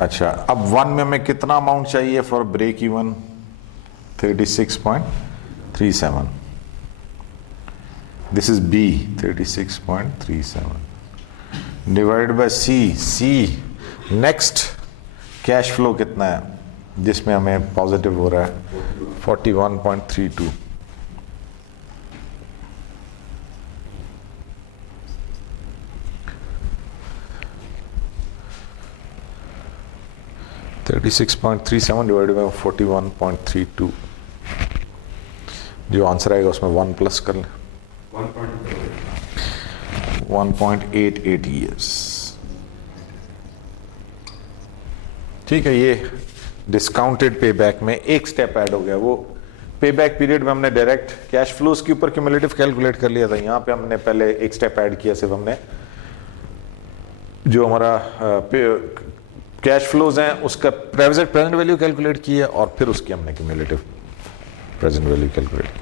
अच्छा, अब 1 में हमें कितना अमाउंट चाहिए for break even? 36.37। This is B, 36.37 divide by C. See next cash flow कितना है जिसमें हमें पॉजिटिव हो रहा है? 41.32। डिवाइडेड बाय 41.32, जो आंसर आएगा उसमें 1 प्लस कर लें। 1.88 ईयर्स। ठीक है, ये डिस्काउंटेड पे बैक में एक स्टेप ऐड हो गया। वो पे बैक पीरियड में हमने डायरेक्ट कैश फ्लोज के ऊपर क्यूमुलेटिव कैलकुलेट कर लिया था। यहाँ पे हमने पहले एक स्टेप ऐड किया, सिर्फ हमने जो हमारा कैश फ्लोज हैं उसका प्रेजेंट वैल्यू कैलकुलेट किया और फिर उसकी हमने क्यूमुलेटिव प्रेजेंट वैल्यू कैलकुलेट की।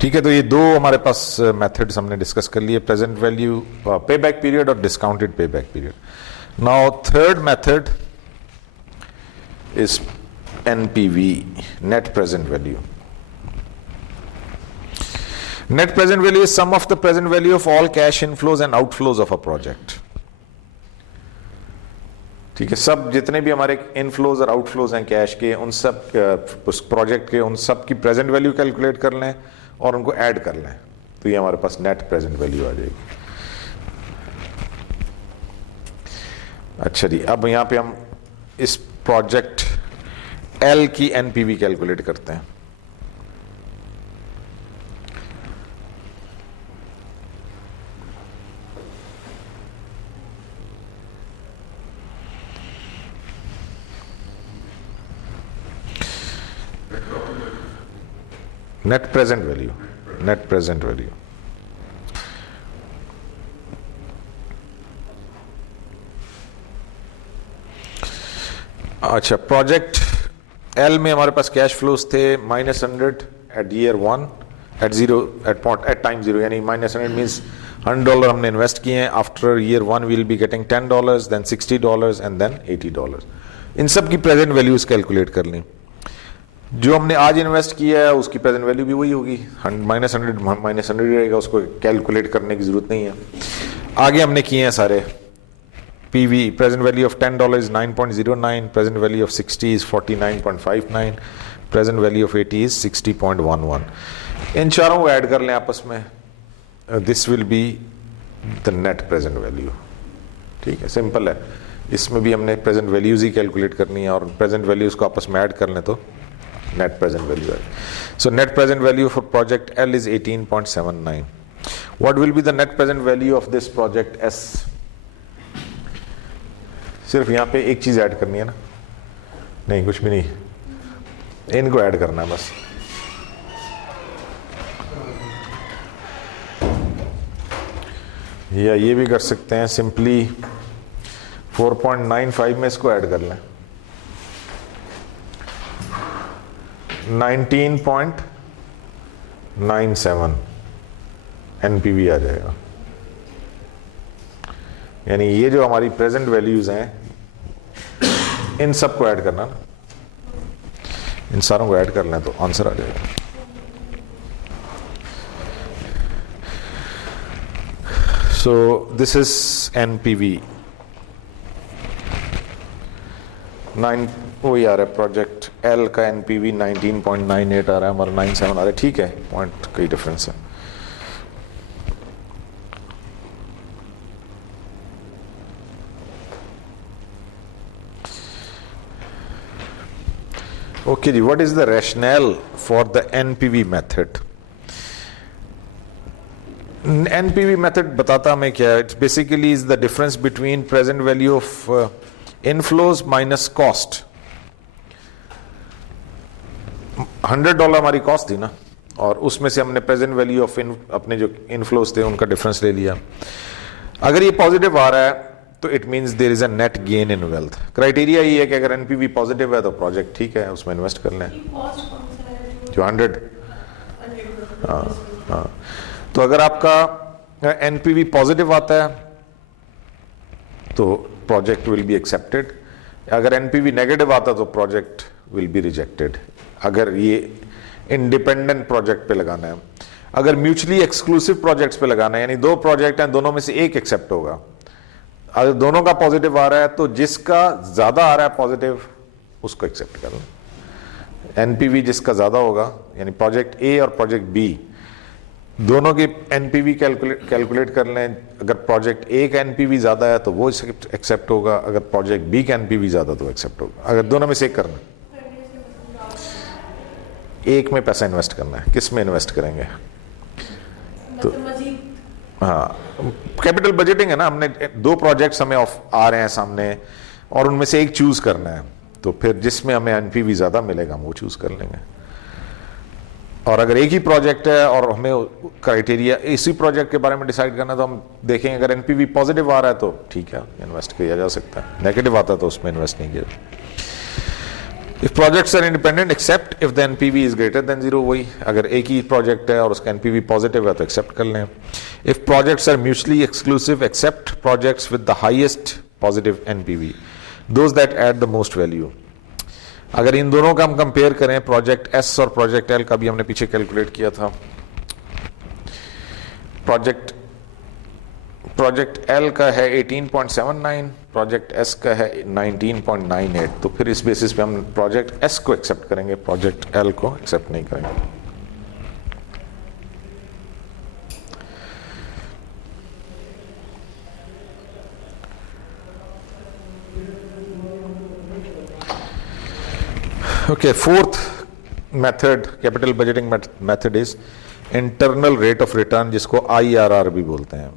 ठीक है, तो ये दो हमारे पास मेथड्स हमने डिस्कस कर लिए, प्रेजेंट वैल्यू पे बैक पीरियड और discounted pay back period. Now third method is NPV, net present value. Net present value is sum of the present value of all cash inflows and outflows of a project. ठीक है, सब जितने भी हमारे inflows और outflows हैं cash के, उन सब उस प्रोजेक्ट के उन सब की प्रेजेंट वैल्यू कैलकुलेट कर लें और उनको ऐड कर लें, तो ये हमारे पास नेट प्रेजेंट वैल्यू आ जाएगी। अच्छा जी, अब यहां पे हम इस प्रोजेक्ट एल की एनपीवी कैलकुलेट करते हैं। Net present value, net present value. अच्छा, प्रोजेक्ट एल में हमारे पास कैश फ्लोज थे -100 एट ईयर 1, एट टाइम 0, यानी -100 मीन्स $100 हमने इन्वेस्ट किए हैं। After year 1 we will be getting $10, then $60 and then $80। इन सब की प्रेजेंट वैल्यूज कैलकुलेट कर ली। जो हमने आज इन्वेस्ट किया है उसकी प्रेजेंट वैल्यू भी वही होगी, -100 रहेगा, उसको कैलकुलेट करने की जरूरत नहीं है। आगे हमने किए हैं सारे PV, present value of $10 is 9.09, present value of 60 is 49.59, present value of 80 is 60.11। इन चारों को ऐड कर लें आपस में, this will be the net present value. ठीक है, सिंपल है। इसमें भी हमने प्रेजेंट वैल्यूज ही कैलकुलेट करनी है और प्रेजेंट वैल्यूज को आपस में ऐड कर लें तो net present value. So net present value for project L is 18.79. What will be the net present value of this project S? सिर्फ यहाँ पे एक चीज ऐड करनी है ना, नहीं कुछ भी नहीं, इनको ऐड करना है बस। या ये भी कर सकते हैं, सिंपली 4.95 में इसको ऐड कर लें, 19.97 एनपीवी आ जाएगा। यानी ये जो हमारी प्रेजेंट वैल्यूज हैं इन सबको ऐड करना ना, इन सारों को ऐड कर लें तो आंसर आ जाएगा। सो दिस इज एनपीवी 9, वही आ रहा है प्रोजेक्ट एल का एनपीवी 19.98 आ रहा है, हमारा 97 आ रहा है। ठीक है, पॉइंट कई डिफरेंस है। ओके जी, what is the rational for the NPV method? NPV method बताता हमें क्या है? It's basically is the difference between present value of inflows minus cost. $100 हमारी कॉस्ट थी ना, और उसमें से हमने प्रेजेंट वैल्यू ऑफ अपने जो इनफ्लोज थे उनका डिफरेंस ले लिया। अगर ये पॉजिटिव आ रहा है तो it means there is a net gain in wealth. Criteria ये है कि अगर एनपीवी पॉजिटिव है तो प्रोजेक्ट ठीक है, उसमें इन्वेस्ट कर लें। जो 100, हाँ, तो अगर आपका एनपीवी पॉजिटिव आता है तो प्रोजेक्ट विल बी एक्सेप्टेड, अगर एनपीवी नेगेटिव आता तो प्रोजेक्ट विल बी रिजेक्टेड। अगर ये इंडिपेंडेंट प्रोजेक्ट पे लगाना है, अगर म्यूचुअली एक्सक्लूसिव प्रोजेक्ट्स पे लगाना है, यानी दो प्रोजेक्ट हैं, दोनों में से एक एक्सेप्ट होगा, अगर दोनों का पॉजिटिव आ रहा है तो जिसका ज्यादा आ रहा है पॉजिटिव उसको एक्सेप्ट कर लो। एनपीवी जिसका ज्यादा होगा, यानी प्रोजेक्ट ए और प्रोजेक्ट बी दोनों की एनपीवी कैलकुलेट कर लें, अगर प्रोजेक्ट ए का एनपीवी ज्यादा है तो वो एक्सेप्ट होगा, अगर प्रोजेक्ट बी का एनपीवी ज्यादा तो एक्सेप्ट होगा। अगर दोनों में से एक करना, एक में पैसा इन्वेस्ट करना है, किस में इन्वेस्ट करेंगे? तो हाँ, कैपिटल बजटिंग है ना, हमने दो प्रोजेक्ट्स हमें आ रहे हैं सामने और उनमें से एक चूज करना है, तो फिर जिसमें हमें एनपीवी ज्यादा मिलेगा हम वो चूज कर लेंगे। और अगर एक ही प्रोजेक्ट है और हमें क्राइटेरिया इसी प्रोजेक्ट के बारे में डिसाइड करना है तो हम देखेंगे अगर एनपीवी पॉजिटिव आ रहा है तो ठीक है, इन्वेस्ट किया जा सकता है, नेगेटिव आता है तो उसमें इन्वेस्ट नहीं किया। If projects are independent accept if the NPV is greater than zero, वही अगर एक ही प्रोजेक्ट है और उसका एनपीवी पॉजिटिव है तो एक्सेप्ट कर लें। If projects are mutually exclusive accept projects with the highest positive NPV, those that add the most value. अगर इन दोनों का हम कंपेयर करें, प्रोजेक्ट एस और प्रोजेक्ट एल का भी हमने पीछे कैलकुलेट किया था, प्रोजेक्ट एल का है 18.79, प्रोजेक्ट एस का है 19.98, तो फिर इस बेसिस पे हम प्रोजेक्ट एस को एक्सेप्ट करेंगे, प्रोजेक्ट एल को एक्सेप्ट नहीं करेंगे। Okay, fourth method, capital budgeting method is internal rate of return, जिसको IRR भी बोलते हैं।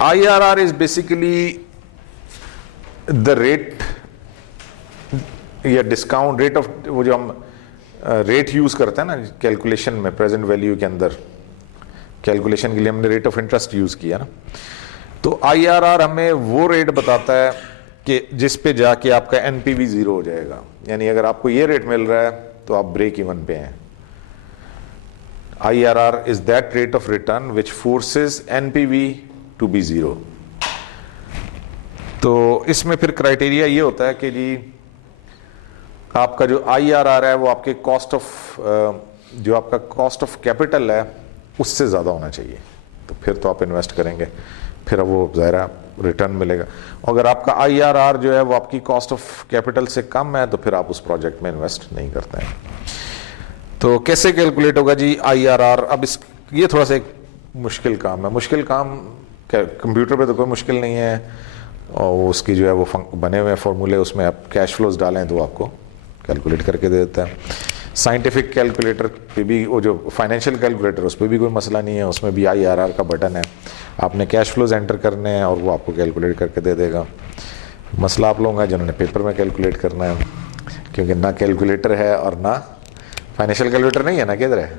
IRR is basically the rate या डिस्काउंट रेट ऑफ, वो जो हम रेट यूज करते हैं ना कैलकुलेशन में, प्रेजेंट वैल्यू के अंदर कैलकुलेशन के लिए हमने रेट ऑफ इंटरेस्ट यूज किया ना, तो IRR हमें वो रेट बताता है कि जिस पे जाके आपका एनपीवी जीरो हो जाएगा, यानी अगर आपको ये रेट मिल रहा है तो आप ब्रेक इवन पे हैं। IRR is that rate of return which forces NPV to be zero. तो इसमें फिर क्राइटेरिया ये होता है कि जी आपका जो IRR है वो आपके कॉस्ट ऑफ, जो आपका कॉस्ट ऑफ कैपिटल है उससे ज्यादा होना चाहिए, तो फिर तो आप इन्वेस्ट करेंगे, फिर वो ज़ाहिर रिटर्न मिलेगा। अगर आपका IRR जो है वो आपकी कॉस्ट ऑफ कैपिटल से कम है तो फिर आप उस प्रोजेक्ट में इन्वेस्ट नहीं करते हैं। तो कैसे कैलकुलेट होगा जी IRR? अब इस ये थोड़ा सा एक मुश्किल काम है, मुश्किल काम कंप्यूटर पे तो कोई मुश्किल नहीं है, और उसकी जो है वो बने हुए फॉर्मूले, उसमें आप कैश फ्लोज डालें तो आपको कैलकुलेट करके दे देता है। साइंटिफिक कैलकुलेटर पे भी, वो जो फाइनेंशियल कैलकुलेटर उस पर भी कोई मसला नहीं है, उसमें भी IRR का बटन है, आपने कैश फ्लोज एंटर करने हैं और वो आपको कैलकुलेट करके दे देगा। मसला आप लोगों का जिन्होंने पेपर में कैलकुलेट करना है, क्योंकि ना कैलकुलेटर है और ना फाइनेंशियल कैलकुलेटर नहीं है ना, किधर है?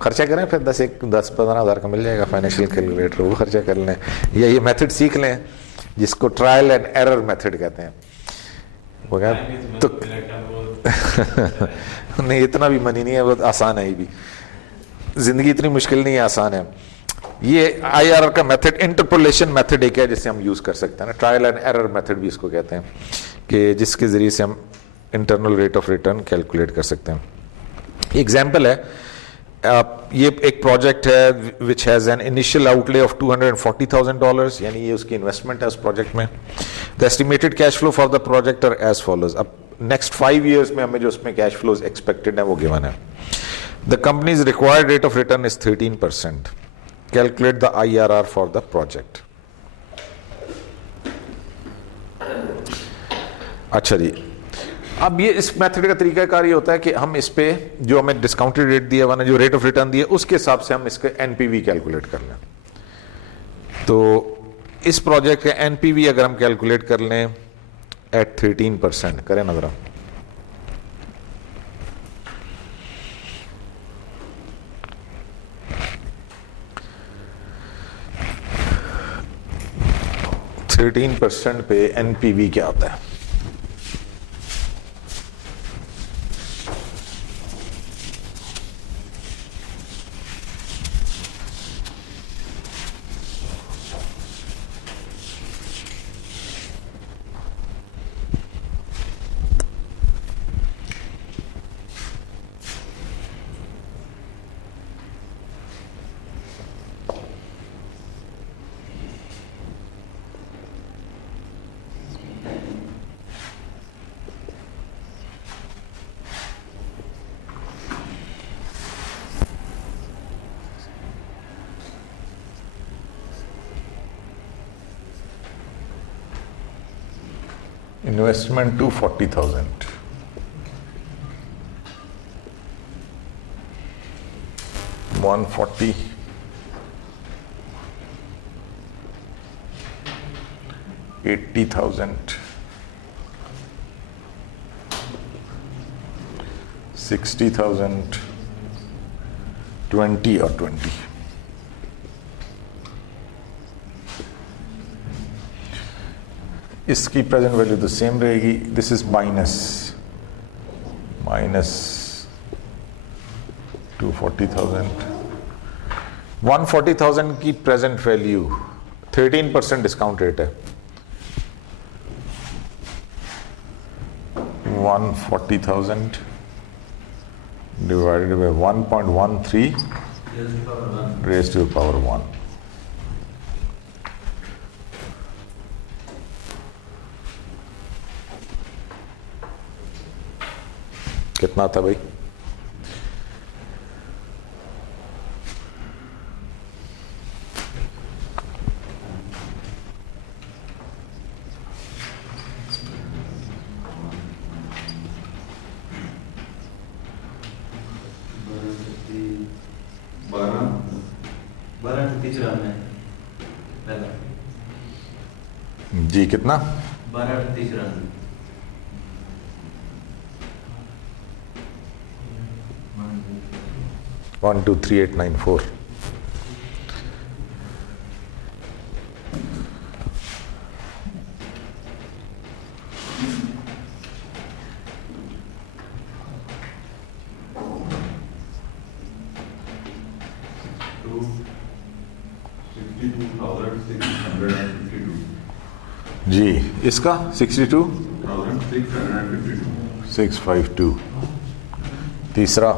खर्चा करें फिर 10-15 हज़ार का मिल जाएगा फाइनेंशियल कैलकुलेटर, वो खर्चा कर लें, या ये मेथड सीख लें जिसको ट्रायल एंड एरर मेथड कहते हैं। वो क्या तो नहीं, इतना भी मनी नहीं है, बहुत आसान है, ये भी जिंदगी इतनी मुश्किल नहीं है, आसान है। ये IRR का मेथड इंटरपोलेशन मेथड एक है जिसे हम यूज कर सकते हैं ना, ट्रायल एंड एरर मेथड भी इसको कहते हैं, कि जिसके जरिए से हम internal rate of return calculate कर सकते हैं। एग्जाम्पल है, ये एक प्रोजेक्ट है which has an initial outlay of $240,000, यानी ये उसकी इन्वेस्टमेंट है उस प्रोजेक्ट में। The estimated cash flow for the project are as follows. अब नेक्स्ट 5 years में हमें जो उसमें कैश फ्लोज एक्सपेक्टेड है वो गिवन है। The companies required rate of return is 13%। Calculate the IRR for the project. अच्छा जी, अब ये इस मेथड का तरीकाकार ये होता है कि हम इस पे जो हमें डिस्काउंटेड रेट दिया हुआ ना, जो रेट ऑफ रिटर्न दिया, उसके हिसाब से हम इसके एनपीवी कैलकुलेट कर लें। तो इस प्रोजेक्ट का एनपीवी अगर हम कैलकुलेट कर लें एट 13%, करें ना जरा, %13 पे एनपीवी क्या आता है? इन्वेस्टमेंट टू 40,000, $140, $80,000, 60,000, 20 और 20. इसकी प्रेजेंट वैल्यू तो सेम रहेगी. This is minus 240,000. 140,000 की प्रेजेंट वैल्यू 13% डिस्काउंट रेट है. 140,000 divided by 1.13 raised to the power 1. कितना था भाई? जी कितना? 123894. जी इसका 62,652. तीसरा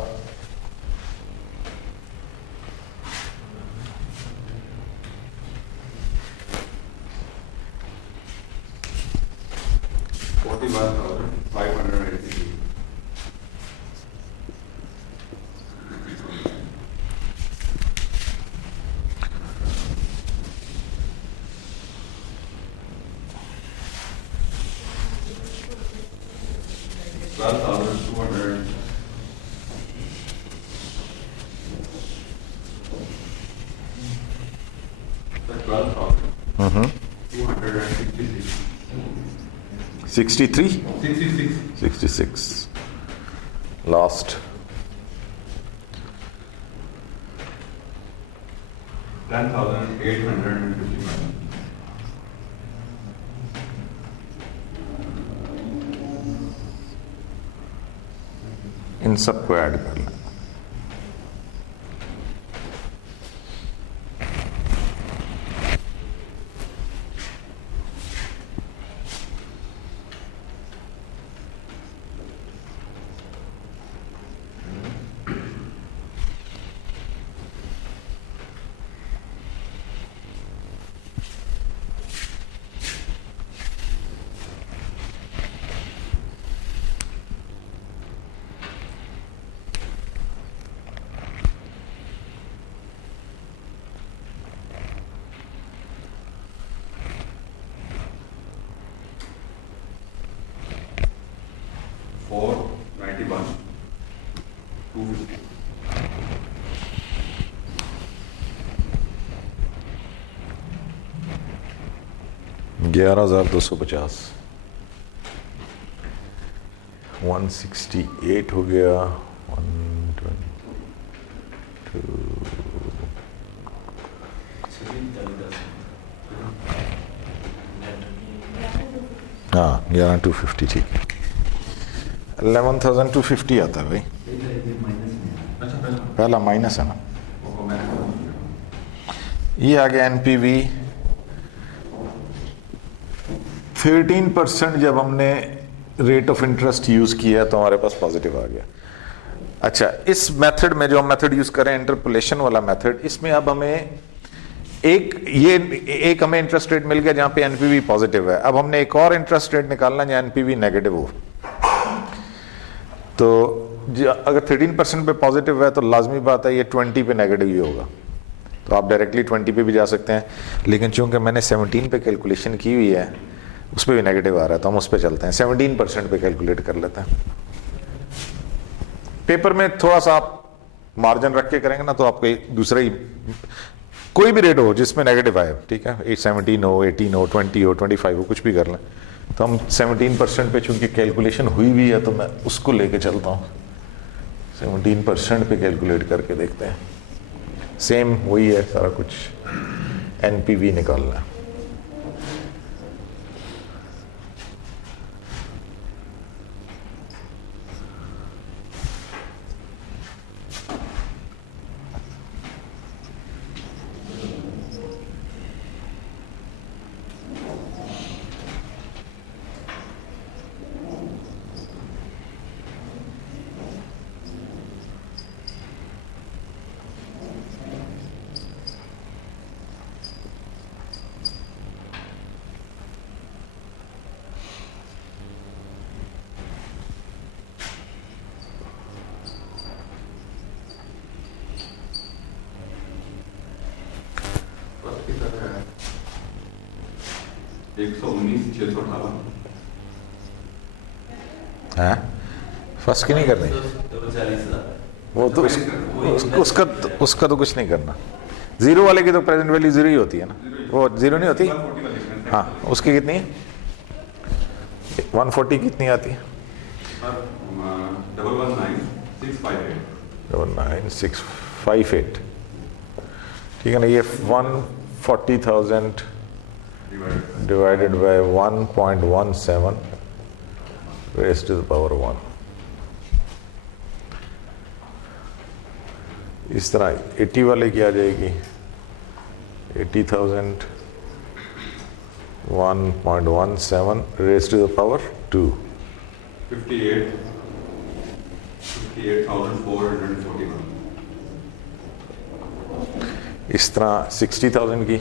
$63? 66. Last. $10,851. इन सबको ऐड कर लें. $491. 250. 11,250. 168 हो गया. 122. हाँ 11,250 ठीक है. 11,250 आता है भाई. पहला माइनस है ना. ये आ गया एनपीवी. 13% जब हमने रेट ऑफ इंटरेस्ट यूज किया तो हमारे पास पॉजिटिव आ गया. अच्छा इस मेथड में जो हम मेथड यूज करें इंटरपोलेशन वाला मेथड, इसमें अब हमें एक हमें इंटरेस्ट रेट मिल गया जहां पे एनपीवी पॉजिटिव है. अब हमने एक और इंटरेस्ट रेट निकालना जहां एनपीवी नेगेटिव हो. तो अगर 13% पे पॉजिटिव है तो लाजमी बात है ये 20 पे नेगेटिव ही होगा. तो आप डायरेक्टली 20 पे भी जा सकते हैं, लेकिन चूंकि मैंने 17 पे कैलकुलेशन की हुई है उस पर भी नेगेटिव आ रहा है तो हम उस पर चलते हैं, 17% पे कैलकुलेट कर लेते हैं। पेपर में थोड़ा सा आप मार्जिन रख के करेंगे ना तो आपको दूसरा ही कोई भी रेट हो जिसमें नेगेटिव आए, ठीक है, 17 हो, 18 हो, 20 हो, 25 हो, कुछ भी कर लें। तो हम 17% पे चूंकि कैलकुलेशन हुई भी है तो मैं उसको लेके चलता हूँ, 17% पे कैलकुलेट करके देखते हैं। सेम वही है सारा कुछ, एनपीवी निकालना है। फर्स्ट की तरह है 119,618। है फर्स्ट की नहीं करनी, वो तो उसका तो कुछ नहीं करना। जीरो वाले की तो प्रेजेंट वैल्यू जीरो ही होती है ना, वो जीरो नहीं होती। 140 वाली है। हाँ, उसकी कितनी है? 140 कितनी आती है? सर 119,658। 19658, ठीक है ना। ये 140,000 divided by 1.17 raised to the power 1। इस तरह 80 वाले की आ जाएगी 80,000 1.17 रेज़्ड टू द पावर 2। 58,441। इस तरह 60,000 की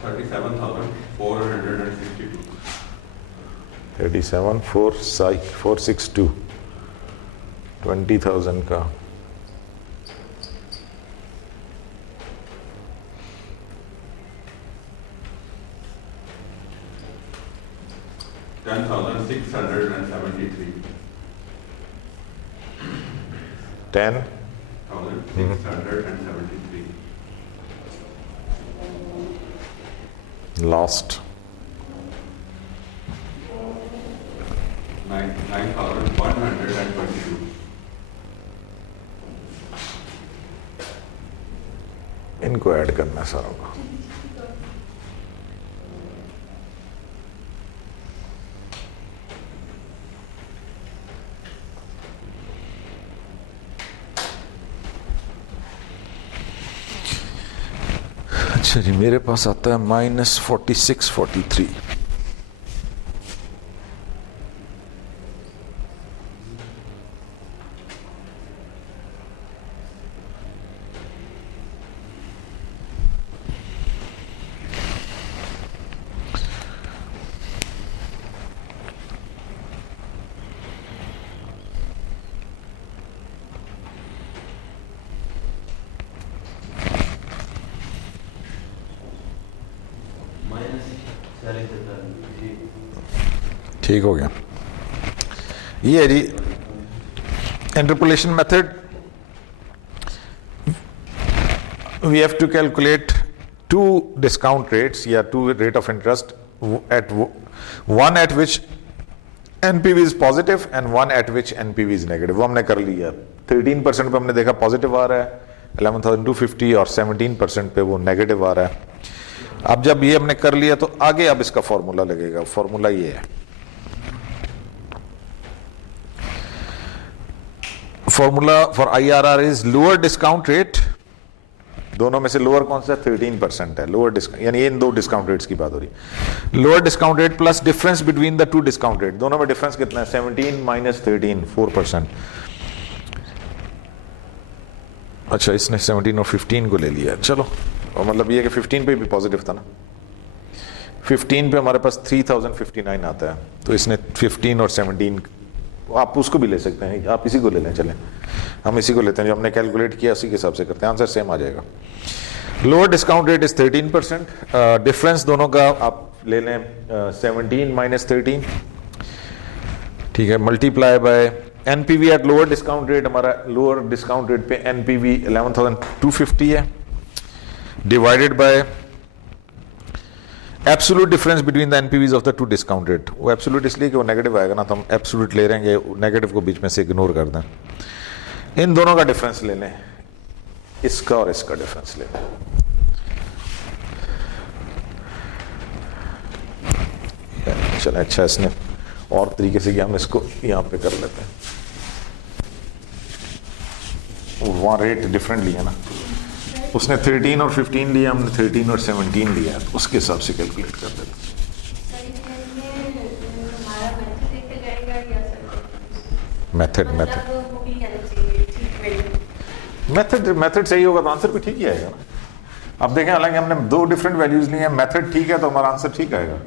37,462। 37,462 20,000 का 10,673। 10 1,673। लास्ट 9,122। इनको ऐड करना है सारों को। अच्छा जी, मेरे पास आता है -4643। ठीक हो गया। ये है जी interpolation method. We have to calculate two discount rates या two rate of interest at one at which NPV is positive and one at which NPV is negative. वो हमने कर लिया। 13% पे हमने देखा पॉजिटिव आ रहा है 11,250 और 17% पे वो नेगेटिव आ रहा है। अब जब ये हमने कर लिया तो आगे अब इसका फॉर्मूला लगेगा। फॉर्मूला ये है, formula for IRR is lower discount rate. दोनों में से लोअर कौन सा? 13% है लोअर डिस्काउंट, यानी इन दो डिस्काउंट रेट्स की बात हो रही है। Lower discount rate plus difference between the two discount rate. दोनों में डिफरेंस कितना है? 17 माइनस 13, 4%। अच्छा, इसने 17 और 15 को ले लिया। चलो, और मतलब ये कि 15 पे भी पॉजिटिव था ना। 15 पे हमारे पास 3059 आता है, तो इसने 15 और 17 आप उसको भी ले सकते हैं, आप इसी को ले लें, चलें हम इसी को लेते हैं जो हमने कैलकुलेट किया उसी के हिसाब से करते हैं, आंसर सेम आ जाएगा। Lower discount rate is 13%, difference दोनों का आप ले लें 17 माइनस 13, ठीक है, multiply by NPV at lower discount rate, हमारा लोअर डिस्काउंट रेट पे एनपीवी 11,250 है, divided by absolute difference between the NPVs of the two discount rate. वो एब्सोल्यूट इसलिए कि वो नेगेटिव आएगा ना, तो हम एब्सोल्यूट ले रहेंगे, नेगेटिव को बीच में से इग्नोर कर दें। इन दोनों का डिफरेंस ले लें, इसका और इसका डिफरेंस ले लें। चलें, अच्छा इसने और तरीके से कि हम इसको यहाँ पे कर लेते हैं, वहाँ रेट डिफरेंट लिया ना, उसने 13 और 15 लिया, हमने 13 और 17 लिया, तो उसके हिसाब से कैलकुलेट कर देते हैं। मेथड सही होगा तो आंसर भी ठीक ही आएगा ना। अब देखें, हालांकि हमने दो डिफरेंट वैल्यूज लिए हैं, मेथड ठीक है तो हमारा आंसर ठीक आएगा।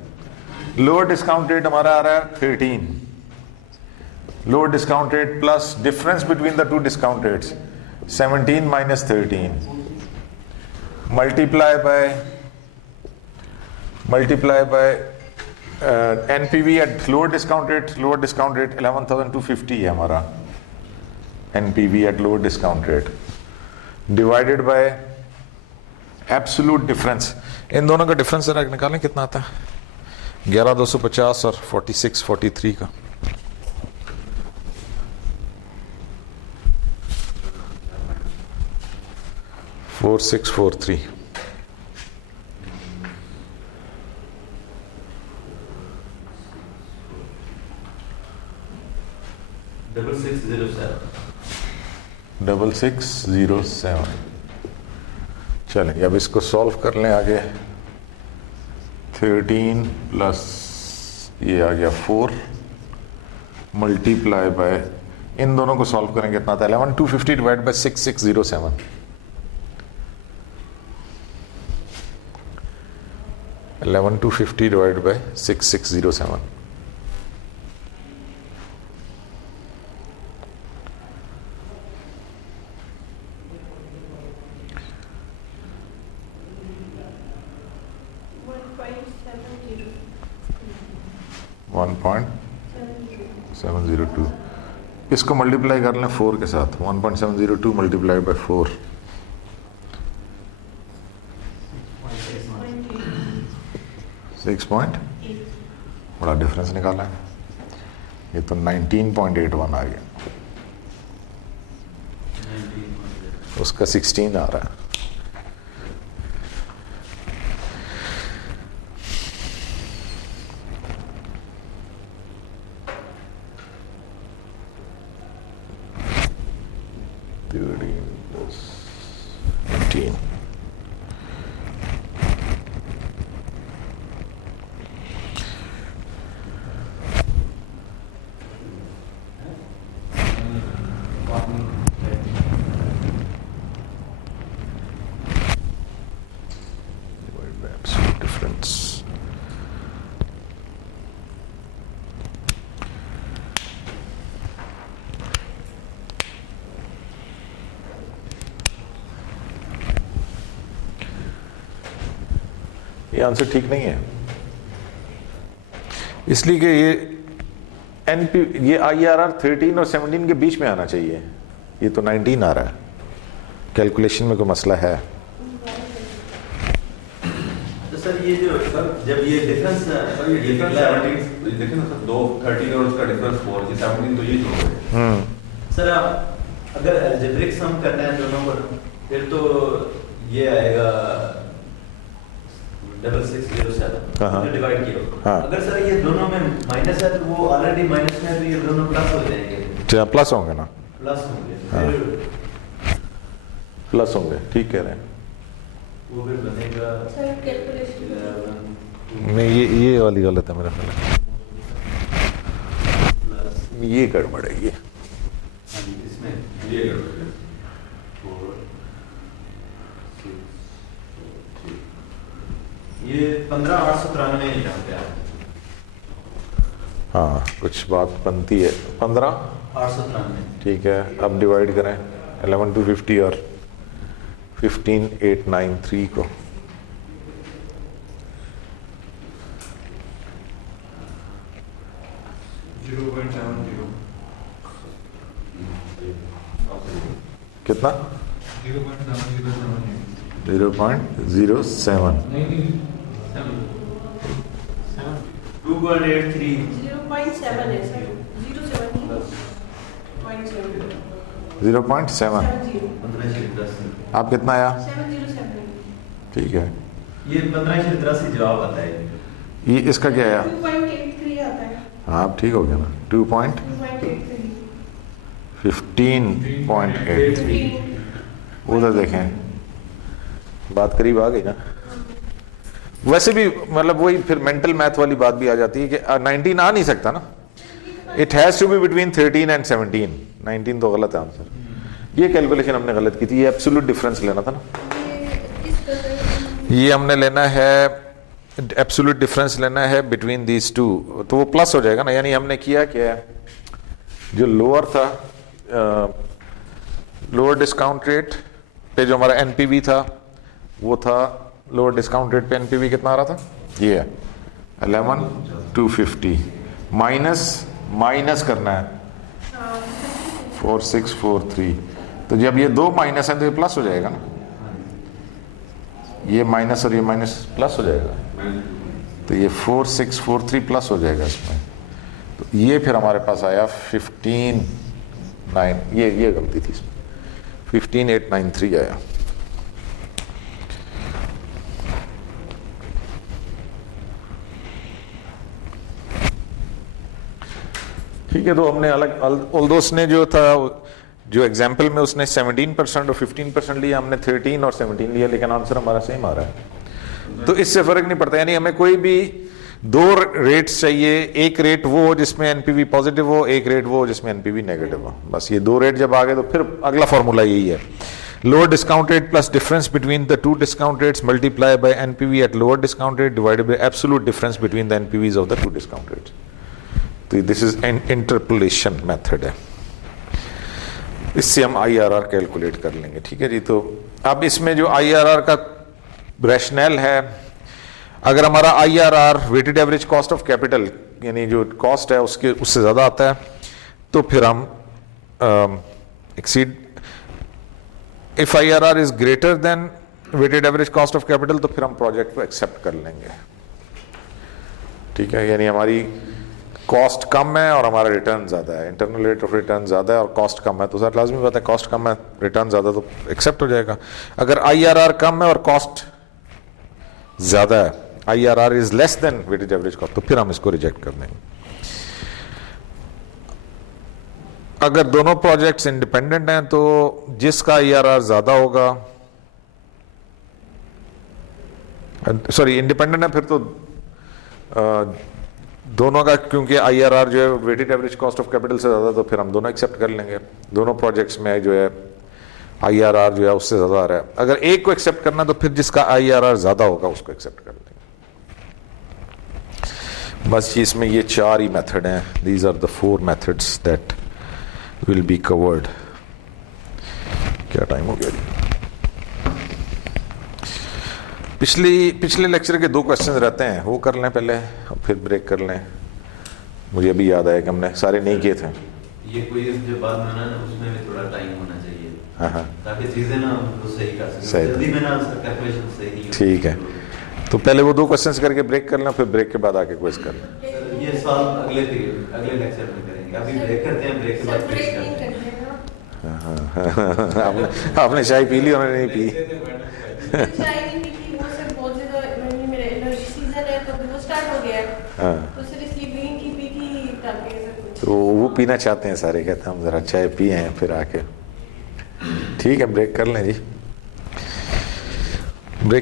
लोअर डिस्काउंट रेट हमारा आ रहा है 13, lower discount rate plus difference between the two discount rates 17 minus 13, multiply by NPV at lower discount rate 11,250 है हमारा NPV at lower discount rate, divided by absolute difference. इन दोनों का डिफरेंस जरा निकालें कितना आता है, 11,250 और 4643 का, $4643। डबल 607। चलें अब इसको सॉल्व कर लें आगे। 13 प्लस ये आ गया 4 मल्टीप्लाई बाय, इन दोनों को सॉल्व करेंगे कितना था, 11,250 डिवाइड बाय 6607, 11,250 डिवाइड बाय 6607, $1.702। इसको मल्टीप्लाई कर लें 4 के साथ, 1.702 मल्टीप्लाई बाय 4, 6 पॉइंट, बड़ा डिफरेंस निकाला है ये तो 19.81 आ गया, उसका 16 आ रहा है। ये आंसर ठीक नहीं है, इसलिए कि ये एनपी, ये आईआरआर 13 और 17 के बीच में आना चाहिए, ये तो 19 आ रहा है, कैलकुलेशन में कोई मसला है। तो सर ये जो जब ये डिफरेंस सर ये डिफरेंस 17 देखें ना सर, 2 13 और उसका डिफरेंस 4 जी 17 तो ये तो है। सर अगर अलजेब्रिक सम करना है दोनों पर, फिर तो ये आएगा 6607 डिवाइड किया। अगर सर ये दोनों में माइनस है तो वो ऑलरेडी माइनस में है, तो ये दोनों प्लस हो जाएंगे। प्लस होंगे ना, प्लस होंगे, प्लस होंगे, ठीक कह रहे हैं। वो फिर बनेगा सर कैलकुलेशन नहीं, ये वाली गलत है मेरा ख्याल है, ये गड़बड़ है, ये इसमें ये गड़बड़ है। 4 6 ये 15,893 यहाँ पे आया। हाँ कुछ बात बनती है 15 893 ठीक है। अब डिवाइड करें 11 to 50 और 15893 को। कितना 0.07 2.83 0.7 है सर 0.7 0.7 1583 आप कितना आया 707 ठीक है। ये 1583 जवाब आता है। ये इसका क्या आया 2.83 आता है हाँ आप ठीक हो गया ना 2.83 2.15.8 उधर देखें बात करीब आ गई ना। वैसे भी मतलब वही फिर मेंटल मैथ वाली बात भी आ जाती है कि 19 आ नहीं सकता ना। It has to be between 13 and 17। 19 तो गलत है आंसर। ये कैलकुलेशन हमने गलत की थी। ये एब्सोल्यूट डिफरेंस लेना था ना। ये हमने लेना है एब्सोल्यूट डिफरेंस लेना है बिटवीन दीज टू, तो वो प्लस हो जाएगा ना। यानी हमने किया क्या जो लोअर था लोअर डिस्काउंट रेट पे जो हमारा एनपीवी था वो था लोअर डिस्काउंट रेट पे एनपीवी कितना आ रहा था ये है 11,250 माइनस करना है 4643। तो जब ये दो माइनस है तो ये प्लस हो जाएगा ना। ये माइनस और ये माइनस प्लस हो जाएगा तो ये 4643 प्लस हो जाएगा इसमें। तो ये फिर हमारे पास आया 15,9 ये गलती थी इसमें 15,893 आया। ठीक है। तो हमने अलग ऑल्दोस ने जो था जो एग्जाम्पल में उसने 17% और 15% लिया, हमने 13 और 17 लिया, लेकिन आंसर हमारा सेम आ रहा है। तो इससे फर्क नहीं पड़ता। यानी हमें कोई भी दो रेट्स चाहिए, एक रेट वो हो जिसमें एनपीवी पॉजिटिव हो, एक रेट वो हो जिसमें एनपीवी नेगेटिव हो। बस ये दो रेट जब आ गए तो फिर अगला फॉर्मूला यही है lower discount rate plus difference between the two discount rates multiply by NPV at lower discount rate divided by absolute difference between the NPVs of the two discount rates. तो this is an interpolation method है। इससे हम IRR calculate कर लेंगे। ठीक है जी। तो अब इसमें जो आईआरआर का रैशनल है, अगर हमारा IRR weighted average cost of capital यानी जो कॉस्ट है उससे ज्यादा आता है तो फिर हम exceed if IRR is greater than weighted average cost of capital तो फिर हम प्रोजेक्ट को एक्सेप्ट कर लेंगे। ठीक है। यानी हमारी कॉस्ट कम है और हमारा रिटर्न ज्यादा है, इंटरनल रेट ऑफ रिटर्न ज्यादा है और कॉस्ट कम है तो सर लाजमी बात है कॉस्ट कम है रिटर्न ज्यादा तो एक्सेप्ट हो जाएगा। अगर आईआरआर कम है और कॉस्ट ज्यादा है, IRR is less than weighted average cost, तो फिर हम इसको रिजेक्ट कर देंगे। अगर दोनों प्रोजेक्ट्स इंडिपेंडेंट हैं तो जिसका आईआरआर ज्यादा होगा, सॉरी इंडिपेंडेंट है फिर तो दोनों का, क्योंकि आईआरआर जो है weighted average cost of capital से ज्यादा तो फिर हम दोनों एक्सेप्ट कर लेंगे। दोनों प्रोजेक्ट्स में जो है आईआरआर जो है उससे ज्यादा आ रहा है। अगर एक को एक्सेप्ट करना तो फिर जिसका आईआरआर ज्यादा होगा उसको एक्सेप्ट कर लेंगे। बस इसमें ये चार ही मेथड हैं। These are the 4 methods that will be covered. क्या टाइम हो गया जी? पिछले लेक्चर के 2 क्वेश्चंस रहते हैं, वो कर लें पहले और फिर ब्रेक कर लें। मुझे अभी याद आया कि हमने सारे नहीं किए थे। ये कोई जो बात में ना उसमें भी थोड़ा टाइम होना चाहिए। हाँ ताकि चीजें ना वो सही कर सकें। सही। जल्दी में ना कैलकुलेशन सही नहीं हो। ठीक है। तो पहले वो 2 क्वेश्चंस करके ब्रेक कर लें, फिर ब्रेक के बाद आके क्वेश्चन कर लें। सर ये सवाल अगले लेक्चर में करेंगे। अभी ब्रेक करते हैं, ब्रेक के बाद फिर सेपरेट नहीं करते हैं। करते हैं ना आपने चाय पी ली, उन्होंने नहीं पी। चाय नहीं पी थी वो सब बहुत ज्यादा मेरा एलर्जी सीजन है तो वो स्टार्ट हो गया है हाँ। तो सिर्फ इसलिए ग्रीन टी पी थी ताकि ऐसा कुछ तो वो पीना चाहते हैं सारे, कहते हैं हम जरा चाय पिए हैं फिर आके। ठीक है ब्रेक कर लें जी। ब्रेक